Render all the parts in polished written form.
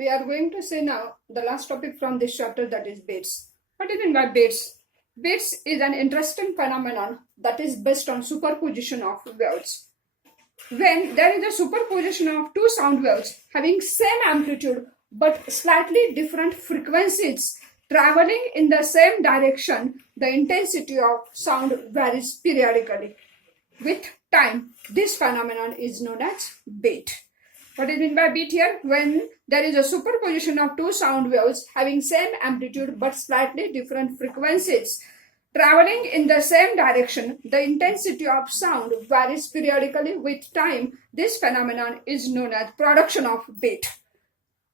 We are going to say now the last topic from this chapter, that is bits. What do you mean by bits? Bits is an interesting phenomenon that is based on superposition of waves. When there is a superposition of two sound waves having same amplitude but slightly different frequencies traveling in the same direction, the intensity of sound varies periodically. With time, this phenomenon is known as beat. What is meant by beat here? When there is a superposition of two sound waves having same amplitude but slightly different frequencies traveling in the same direction, the intensity of sound varies periodically with time. This phenomenon is known as production of beat.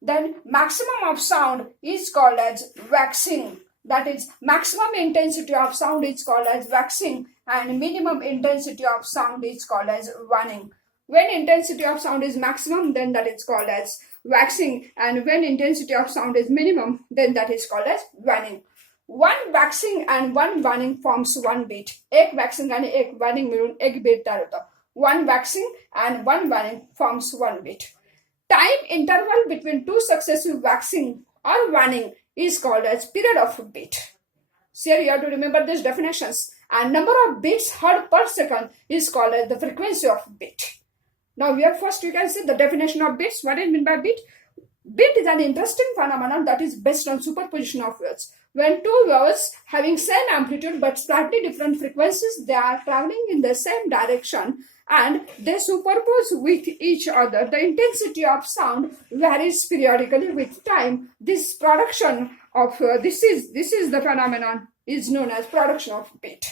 Then maximum of sound is called as waxing. That is, maximum intensity of sound is called as waxing and minimum intensity of sound is called as waning. When intensity of sound is maximum, then that is called as waxing, and when intensity of sound is minimum, then that is called as waning. One waxing and one waning forms one beat. एक waxing आणि एक waning मिळून एक beat तयार होतं. One waxing and one waning forms one beat. Time interval between two successive waxing or waning is called as period of beat. So here you have to remember these definitions. And number of beats heard per second is called as the frequency of beat. Now here first you can see the definition of beats. What do you mean by beat? Beat is an interesting phenomenon that is based on superposition of waves. When two waves having same amplitude but slightly different frequencies, they are traveling in the same direction and they superpose with each other. The intensity of sound varies periodically with time. This production of this is the phenomenon is known as production of beat.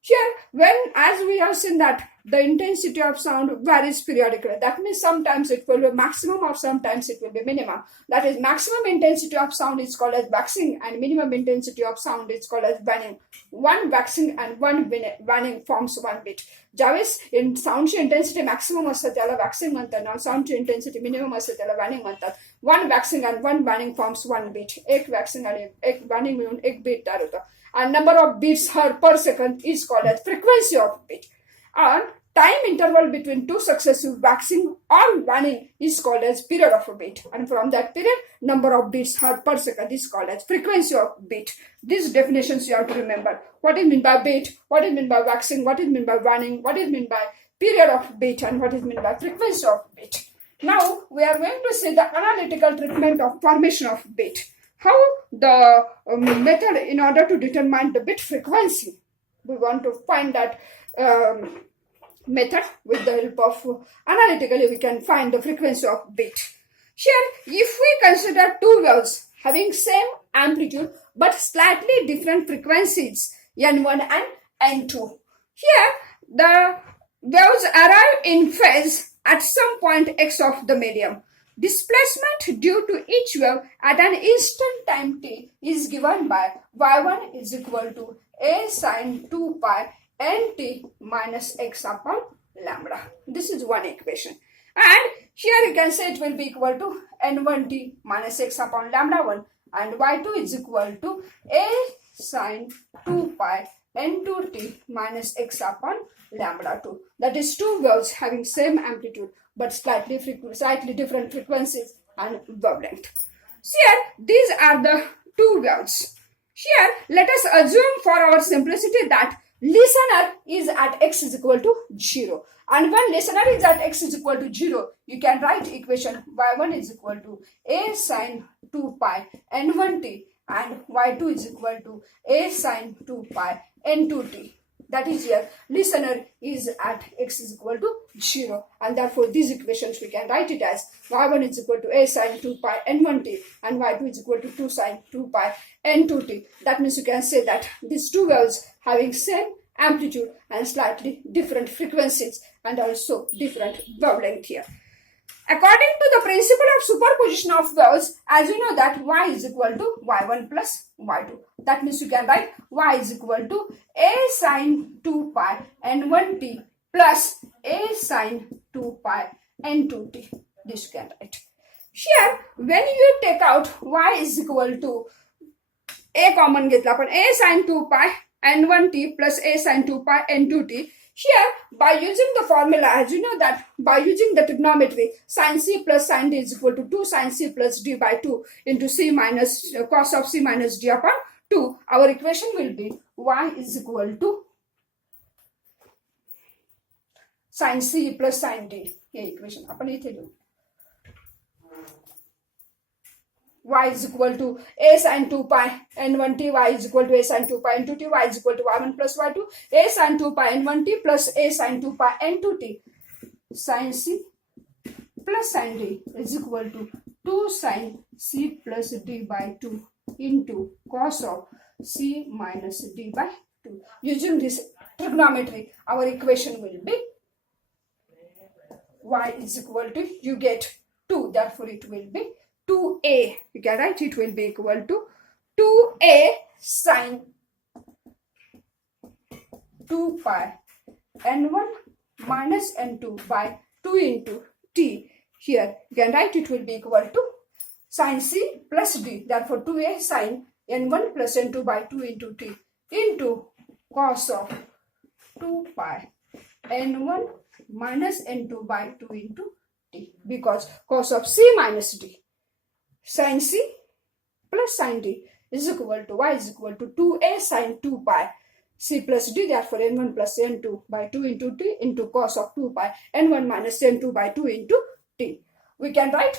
Here, when as we have seen that the intensity of sound varies periodically, that means sometimes it will be maximum or sometimes it will be minimum. That is, maximum intensity of sound is called as waxing and minimum intensity of sound is called as waning. One waxing and one waning forms one beat. ज्यावेळेस साऊंडची intensity maximum असते त्याला waxing म्हणतात आणि साऊंडची intensity minimum असते त्याला waning म्हणतात. One waxing and one waning forms one beat. एक waxing आणि एक वॅनिंग मिळून एक बीट तयार होतं. And number of beats heard per second is called as frequency of beat. And time interval between two successive waxing or waning is called as period of a beat. And from that period, number of beats heard per second is called as frequency of beat. These definitions you have to remember. What is meant by beat? What is meant by waxing? What is meant by waning? What is meant by period of beat? And what is meant by frequency of beat? Now we are going to see the analytical treatment of formation of beat. How the method in order to determine the bit frequency. We want to find that method with the help of analytically we can find the frequency of bit. Here, if we consider two waves having same amplitude but slightly different frequencies, N1 and N2. Here, the waves arrive in phase at some point x of the medium. Displacement due to each wave at an instant time t is given by y1 is equal to a sine 2 pi nt minus x upon lambda. This is one equation. And here you can say it will be equal to n1t minus x upon lambda 1 and y2 is equal to a sine 2 pi n2t minus x upon lambda 2. That is two waves having same amplitude but slightly different frequencies and wavelength. So here, these are the two waves. Here, let us assume for our simplicity that listener is at x is equal to 0. And when listener is at x is equal to 0, you can write equation y1 is equal to a sine 2 pi n1t and y2 is equal to a sine 2 pi n2t. That is here, listener is at x is equal to 0. And therefore, these equations we can write it as y1 is equal to a sine 2 pi n1t and y2 is equal to 2 sine 2 pi n2t. That means you can say that these two waves having same amplitude and slightly different frequencies and also different wavelength here. According to the principle of superposition of waves, as you know that y is equal to y1 plus y2. That means you can write y is equal to a sine 2 pi n1t plus a sine 2 pi n2t. This you can write. Here, when you take out y is equal to a common घेतला पण a sine 2 pi n1t plus a sine 2 pi n2t. Here, by using the formula, as you know that by using the trigonometry, sin c plus sin d is equal to 2 sin c plus d by 2 into c minus cos of c minus d upon 2. Our equation will be y is equal to sin c plus sin d. Hey equation आपण इथे लिहू. Y is equal to a sin 2 pi n1 t, y is equal to a sin 2 pi n2 t, y is equal to y1 plus y2, a sin 2 pi n1 t plus a sin 2 pi n2 t. Sin c plus sin d is equal to 2 sin c plus d by 2 into cos of c minus d by 2. Using this trigonometry, our equation will be y is equal to, you get 2, therefore it will be 2a, you can write it will be equal to 2a sin 2 pi n1 minus n2 by 2 into t. Here you can write it will be equal to sin c plus d, therefore 2a sin n1 plus n2 by 2 into t into cos of 2 pi n1 minus n2 by 2 into t, because cos of c minus d, sin c plus sin d is equal to y is equal to 2a sin 2 pi c plus d, therefore n1 plus n2 by 2 into t into cos of 2 pi n1 minus n2 by 2 into t. We can write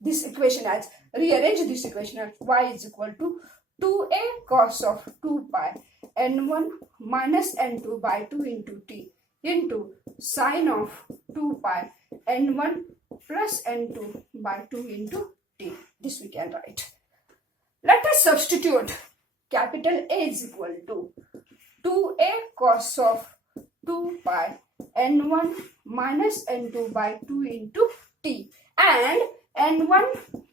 this equation as, rearrange this equation as y is equal to 2a cos of 2 pi n1 minus n2 by 2 into t into sine of 2 pi n1 plus n2 by 2 into t. This we can write. Let us substitute. Capital A is equal to 2a cos of 2 pi n1 minus n2 by 2 into t, and n1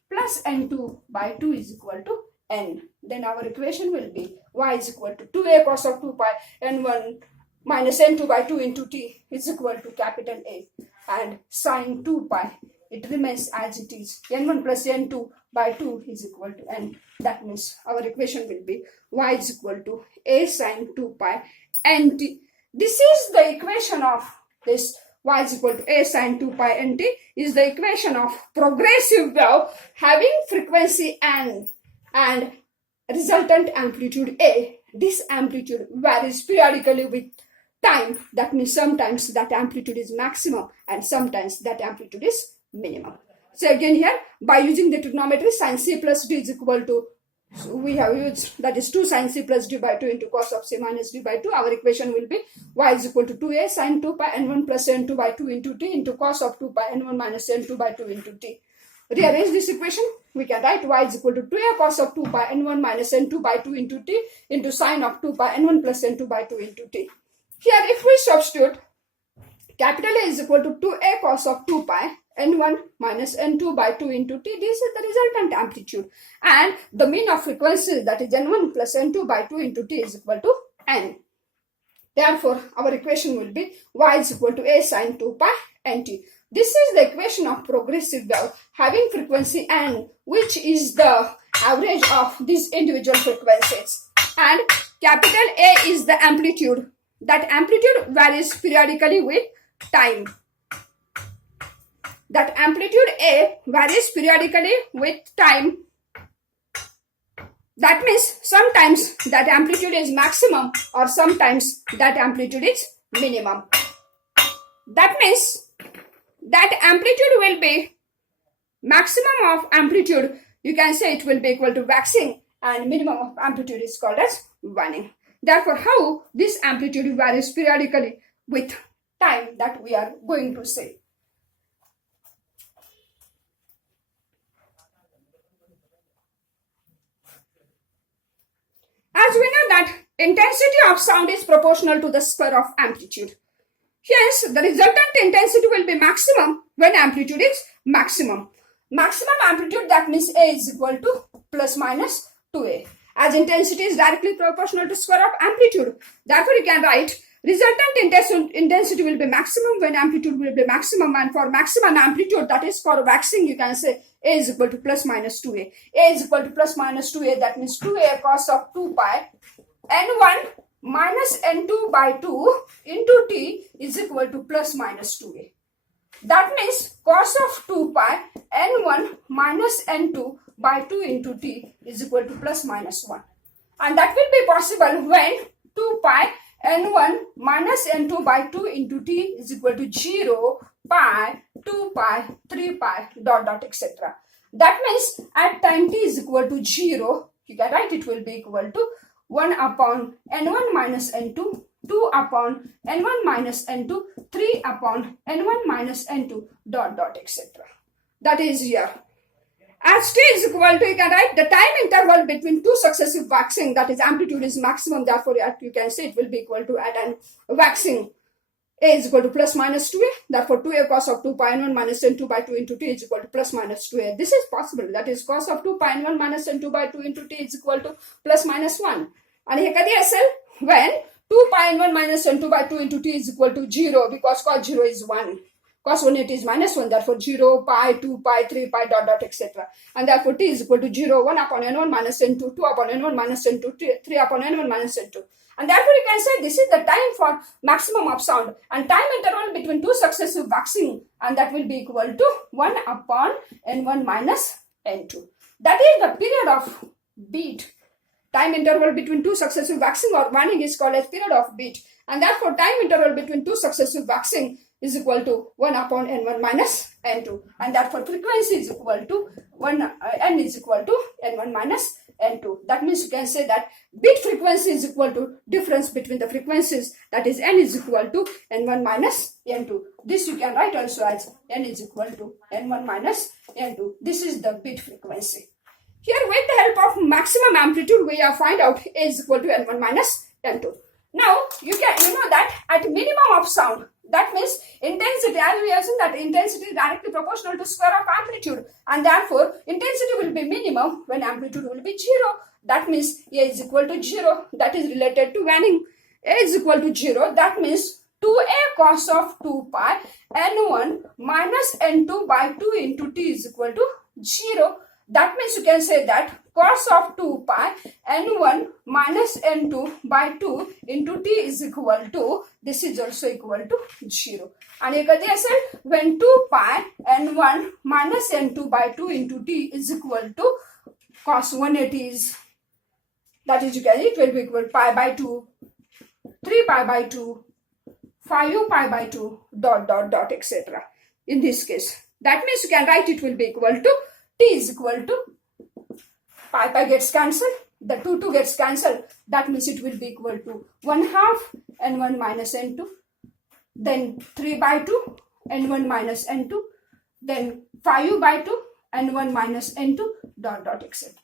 plus n2 by 2 is equal to n. Then our equation will be y is equal to 2a cos of 2 pi n1 minus n2 by 2 into t is equal to capital A, and sine 2 pi, it remains as it is, n1 plus n2 by 2 is equal to n. That means our equation will be y is equal to a sine 2 pi nt. This is the equation of this y is equal to a sine 2 pi nt is the equation of progressive wave having frequency n and resultant amplitude a. This amplitude varies periodically with time. That means sometimes that amplitude is maximum and sometimes that amplitude is minimum. So again here, by using the trigonometry, sin c plus d is equal to, so we have used, that is 2 sin c plus d by 2 into cos of c minus d by 2. Our equation will be y is equal to 2a sin 2 pi n1 plus n2 by 2 into t into cos of 2 pi n1 minus n2 by 2 into t. Rearrange this equation, we can write y is equal to 2a cos of 2 pi n1 minus n2 by 2 into t into sine of 2 pi n1 plus n2 by 2 into t. Here if we substitute, capital A is equal to 2a cos of 2 pi n1 minus n2 by 2 into t. This is the resultant amplitude, and the mean of frequency, that is n1 plus n2 by 2 into t, is equal to n. Therefore our equation will be y is equal to a sine 2 pi nt. This is the equation of progressive wave having frequency n, which is the average of these individual frequencies, and capital A is the amplitude. That amplitude varies periodically with time. That amplitude A varies periodically with time. That means sometimes that amplitude is maximum or sometimes that amplitude is minimum. That means that amplitude will be maximum of amplitude, you can say it will be equal to waxing, and minimum of amplitude is called as waning. Therefore, how this amplitude varies periodically with time, that we are going to say. As we know that intensity of sound is proportional to the square of amplitude. Hence, the resultant intensity will be maximum when amplitude is maximum. Maximum amplitude, that means A is equal to plus minus 2A. As intensity is directly proportional to square of amplitude, therefore you can write resultant intensity will be maximum when amplitude will be maximum, and for maximum amplitude, that is for waxing, you can say A is equal to plus minus 2A. A is equal to plus minus 2A, that means 2A cos of 2 pi n1 minus n2 by 2 into t is equal to plus minus 2a. That means cos of 2 pi n1 minus n2 by 2 into t is equal to plus minus 1. And that will be possible when 2 pi n1 minus n2 by 2 into t is equal to 0, pi, 2 pi, 3 pi, etc. That means at time t is equal to 0, you can write it will be equal to 1 upon n1 minus n2, 2 upon n1 minus n2, 3 upon n1 minus n2, etc. That is here. As t is equal to, you can write the time interval between two successive waxing, that is amplitude is maximum, therefore you can say it will be equal to at an waxing a is equal to plus minus 2a, therefore 2a cos of 2 pi n1 minus n2 by 2 into t is equal to plus minus 2a. This is possible, that is cos of 2 pi n1 minus n2 by 2 into t is equal to plus minus 1. And हे कधी असेल when 2 pi n1 minus n2 by 2 into t is equal to 0, because cos 0 is 1. Cos 1 it is minus 1, therefore 0, pi, 2 pi, 3 pi, etc. And therefore t is equal to 0, 1 upon n1 minus n2, 2 upon n1 minus n2, 3 upon n1 minus n2. And therefore you can say this is the time for maximum of sound and time interval between two successive waxing, and that will be equal to 1 upon n1 minus n2. That is the period of beat. Time interval between two successive waxing or waning is called as period of beat, and therefore time interval between two successive waxing is equal to 1 upon n1 minus n2, and therefore frequency is equal to n is equal to n1 minus n2. That means you can say that beat frequency is equal to difference between the frequencies, that is n is equal to n1 minus n2. This you can write also as n is equal to n1 minus n2. This is the beat frequency. Here with the help of maximum amplitude we have find out a is equal to n1 minus n2. Now you know that at minimum of sound, that means intensity, as we have seen that intensity is directly proportional to square of amplitude, and therefore intensity will be minimum when amplitude will be 0. That means a is equal to 0, that is related to waning. A is equal to 0, that means 2a cos of 2 pi n1 minus n2 by 2 into t is equal to 0. That means you can say that cos of 2 pi n1 minus n2 by 2 into t is equal to, this is also equal to 0. And when 2 pi n1 minus n2 by 2 into t is equal to cos 180 is, that is you can say it will be equal to pi by 2, 3 pi by 2, 5 pi by 2, etc. In this case, that means you can write it will be equal to t is equal to pi gets cancelled, the 2 gets cancelled, that means it will be equal to 1 half n1 minus n2, then 3 by 2 n1 minus n2, then 5 by 2 n1 minus n2, etc.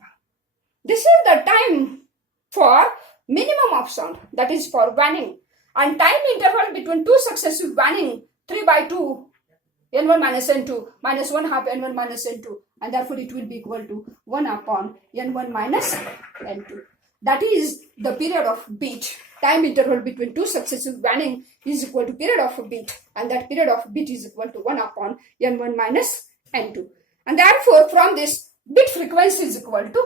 This is the time for minimum of sound, that is for waning, and time interval between two successive waning, 3 by 2 n1 minus n2 minus 1 half n1 minus n2, and therefore it will be equal to 1 upon n1 minus n2. That is the period of beat. Time interval between two successive waning is equal to period of beat, and that period of beat is equal to 1 upon n1 minus n2. And therefore from this, beat frequency is equal to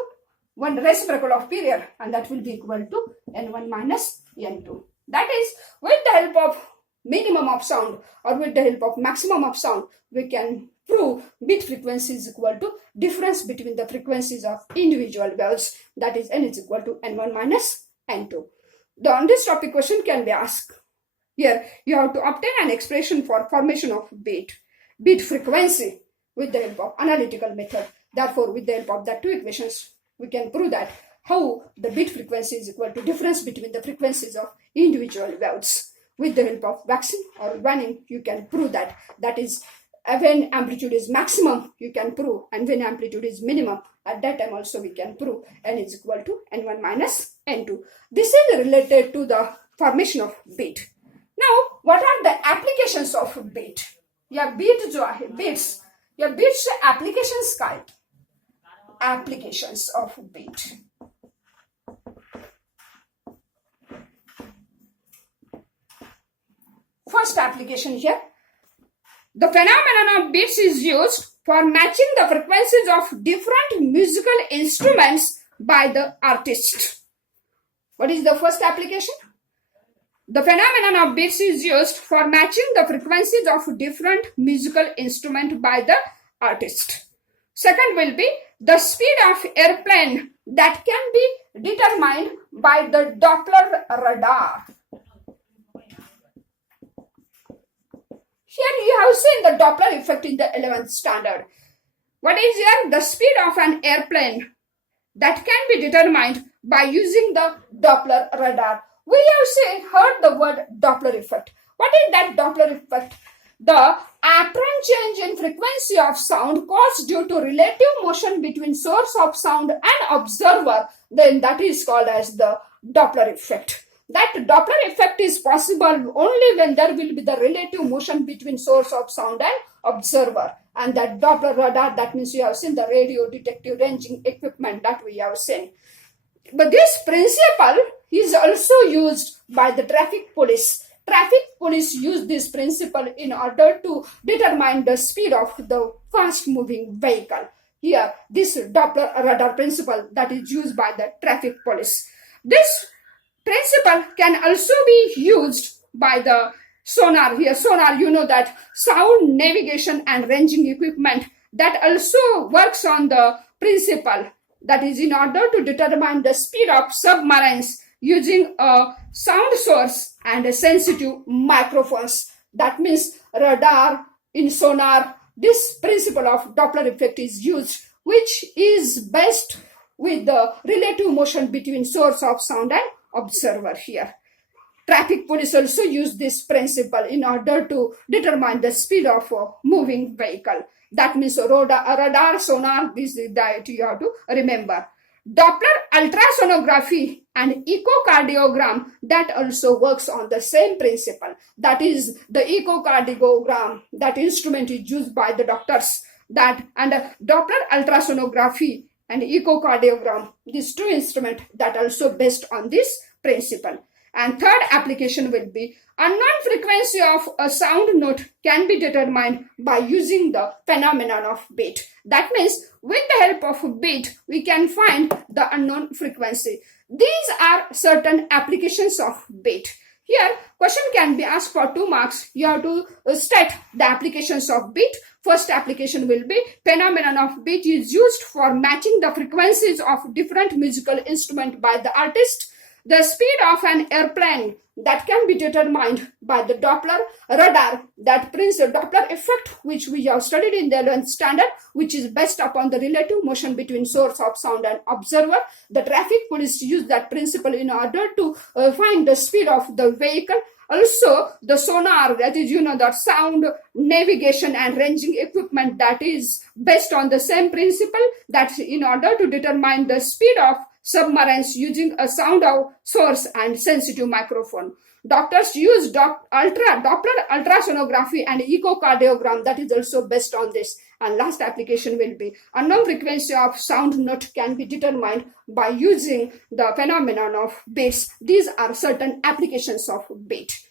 1 reciprocal of period, and that will be equal to n1 minus n2. That is, with the help of minimum of sound or with the help of maximum of sound, we can prove beat frequency is equal to difference between the frequencies of individual waves, that is n is equal to n1 minus n2. On this topic question can be asked. Here you have to obtain an expression for formation of beat frequency with the help of analytical method. Therefore with the help of the two equations we can prove that how the beat frequency is equal to difference between the frequencies of individual waves. With the help of waxing or waning, you can prove that. That is, when amplitude is maximum, you can prove, and when amplitude is minimum, at that time also we can prove n is equal to n1 minus n2. This is related to the formation of beat. Now, what are the applications of beat? या beat जो आहे beats, या beats applications काय? Applications of beat. First application here, the phenomenon of beats is used for matching the frequencies of different musical instruments by the artist. What is the first application? The phenomenon of beats is used for matching the frequencies of different musical instruments by the artist. Second will be the speed of airplane that can be determined by the Doppler radar. Here you have seen the Doppler effect in the 11th standard. What is here? The speed of an airplane that can be determined by using the Doppler radar. We have heard the word Doppler effect. What is that Doppler effect? The apparent change in frequency of sound caused due to relative motion between source of sound and observer, then that is called as the Doppler effect. That Doppler effect is possible only when there will be the relative motion between source of sound and observer. And that Doppler radar, that means you have seen the radio detective ranging equipment that we have seen. But this principle is also used by the traffic police. Traffic police use this principle in order to determine the speed of the fast moving vehicle. Here, this Doppler radar principle that is used by the traffic police. This principle can also be used by the sonar. Here, sonar, you know that sound navigation and ranging equipment that also works on the principle. That is in order to determine the speed of submarines using a sound source and a sensitive microphones. That means radar, in sonar, this principle of Doppler effect is used, which is based with the relative motion between source of sound and observer here. Traffic police also use this principle in order to determine the speed of a moving vehicle. That means radar, sonar, this is that you have to remember. Doppler ultrasonography and echocardiogram that also works on the same principle. That is the echocardiogram, that instrument is used by the doctors. And Doppler ultrasonography and echocardiogram, these two instruments that also based on this principle. And third application will be unknown frequency of a sound note can be determined by using the phenomenon of beat. That means with the help of a beat, we can find the unknown frequency. These are certain applications of beat. Here, question can be asked for 2 marks. You have to state the applications of beat. First application will be phenomenon of beat is used for matching the frequencies of different musical instruments by the artist. The speed of an airplane that can be determined by the Doppler radar, that brings the Doppler effect, which we have studied in the 11th standard, which is based upon the relative motion between source of sound and observer. The traffic police use that principle in order to find the speed of the vehicle. Also, the sonar, that is, that sound navigation and ranging equipment that is based on the same principle, that in order to determine the speed of submarines using a sound source and sensitive microphone. Doctors use Doppler ultrasonography and echocardiogram that is also based on this. And last application will be unknown frequency of sound note can be determined by using the phenomenon of beats. These are certain applications of beat.